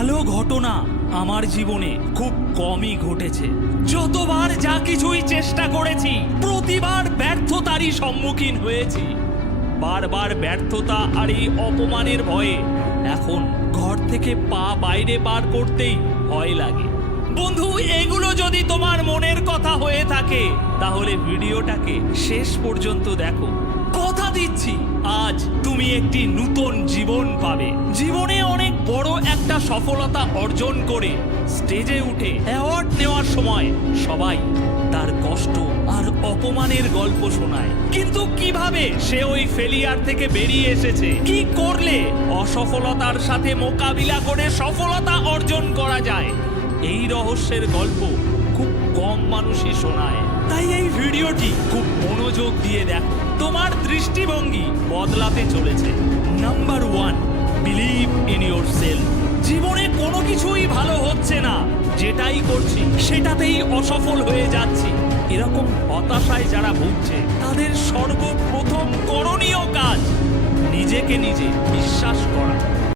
ভালো ঘটনা আমার জীবনে খুব কমই ঘটেছে। যতবার যা কিছুই চেষ্টা করেছি প্রতিবার ব্যর্থতারই সম্মুখীন হয়েছি। বারবার ব্যর্থতা আর এই অপমানের ভয়ে এখন ঘর থেকে পা বাইরে বার করতেই ভয় লাগে। বন্ধু, এগুলো যদি তোমার মনের কথা হয়ে থাকে তাহলে ভিডিওটাকে শেষ পর্যন্ত দেখো। কথা দিচ্ছি আজ তুমি একটি নতুন জীবন পাবে। জীবনে অনেক বড় একটা সফলতা অর্জন করে স্টেজে উঠে অ্যাওয়ার্ড নেওয়ার সময় সবাই তার কষ্ট আর অপমানের গল্প শোনায়, কিন্তু কিভাবে সে ওই ফেলিয়ার থেকে বেরিয়ে এসেছে, কি করলে অসফলতার সাথে মোকাবিলা করে সফলতা অর্জন করা যায়, এই রহস্যের গল্প খুব কম মানুষই শোনায়। তাই এই ভিডিওটি খুব মনোযোগ দিয়ে দেখো, তোমার দৃষ্টিভঙ্গি বদলাতে চলেছে। Number 1, believe in yourself. জীবনে কোনো কিছুই ভালো হচ্ছে না, যেটাই করছি সেটাতেই অসফল হয়ে যাচ্ছি, এরকম হতাশায় যারা ভুগছে তাদের সর্বপ্রথম করণীয় কাজ নিজেকে নিজে বিশ্বাস করা।